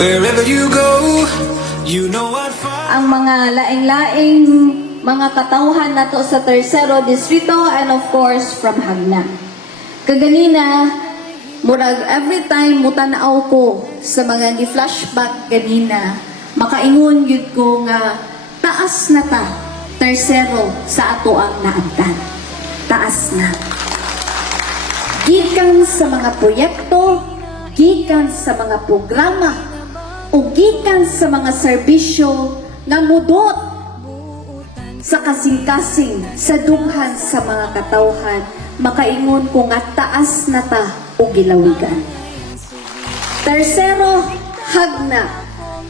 Wherever you go, you know I'd find. Ang mga laing-laing mga katauhan nato sa Tercero Distrito and of course from Hagna. Kaganina, murag every time mutanaw ko sa mga ni-flashback ganina, makaingon yun ko nga taas na ta, Tercero sa ato ang naagdan. Taas na. Gikan sa mga proyekto, gikan sa mga programa, o gikan sa mga serbisyo na mudot sa kasing-kasing sa dunghan sa mga katawhan, makaingon ko nga taas na ta o gilawigan. Tercero, Hagna,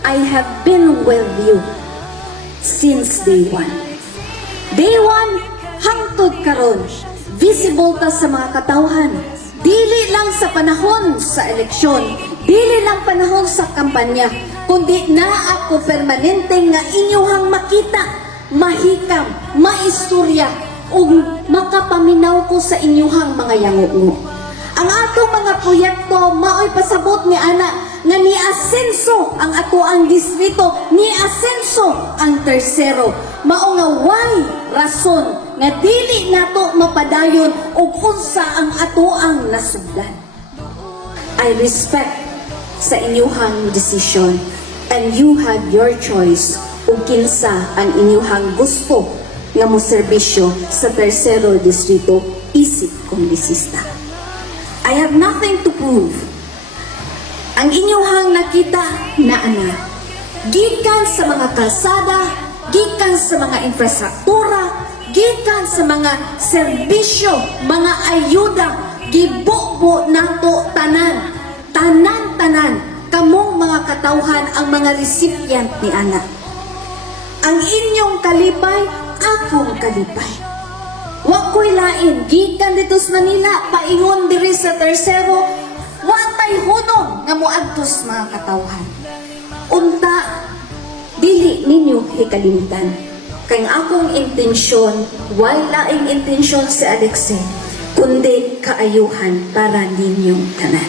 I have been with you since day one. Day one, hangtod karon, visible ta sa mga katawhan. Dili lang sa panahon sa eleksyon, dili lang panahon sa kampanya, kundi na ako permanente nga inyuhang makita, mahikam, maistorya, ug makapaminaw ko sa inyuhang mga yangungo. Ang atong mga proyekto maoy pasabot ni ana nga ni asenso ang ato ang distrito, ni asenso ang Tercero. Mao nga why rason nga dili nato mapadayon ug unsa ang ato ang nasudlan. I respect sa inyuhang decision and you had your choice ug kinsa ang inyuhang gusto nga moserbisyo sa Tercero Distrito isip kongresista. I have nothing to prove. Ang inyuhang nakita na ana, gikan sa mga kalsada, gikan sa mga infrastruktura, gikan sa mga serbisyo, mga ayuda, gibubo nato tanan, tanan-tanan, kamong mga katawhan ang mga recipient ni ana. Ang inyong kalipay, akong kalipay. Wa ko'y lain, gikan dito sa Manila, paingon diri sa Tercero, watay hunong nga moadtos mga katawhan. Unta, dili ninyo hikalimtan. Kay akong intensyon, wala laing intensyon si Alexei, kundi kaayuhan para ninyong tanan.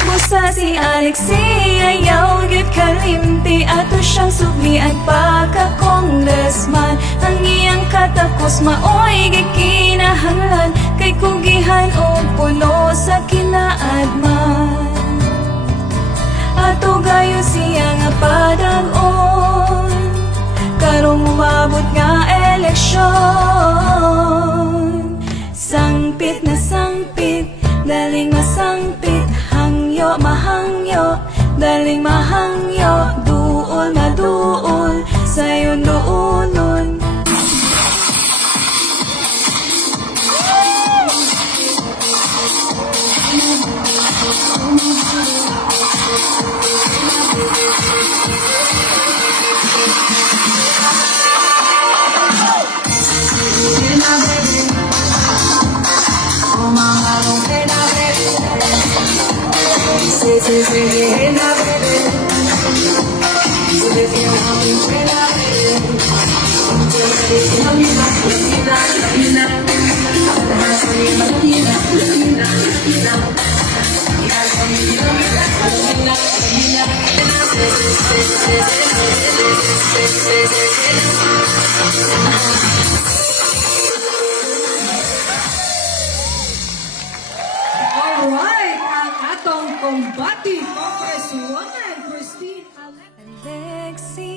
Musa si Alexei ayaw gid kalimti ato siyang sublian pagka-congressman. Ang iyang katakos maoy gikinahanglan kay kugihan o puno sa kinaadman. Ato gayo siya nga padag-on karong umabot nga eleksyon. Sangpit na sangpit, daling masangpit, hangyo mahangyo, daling mahangyo, duol na duol, sayon duulon. Alright, ang atong kombati Congresswoman Christine Alexei.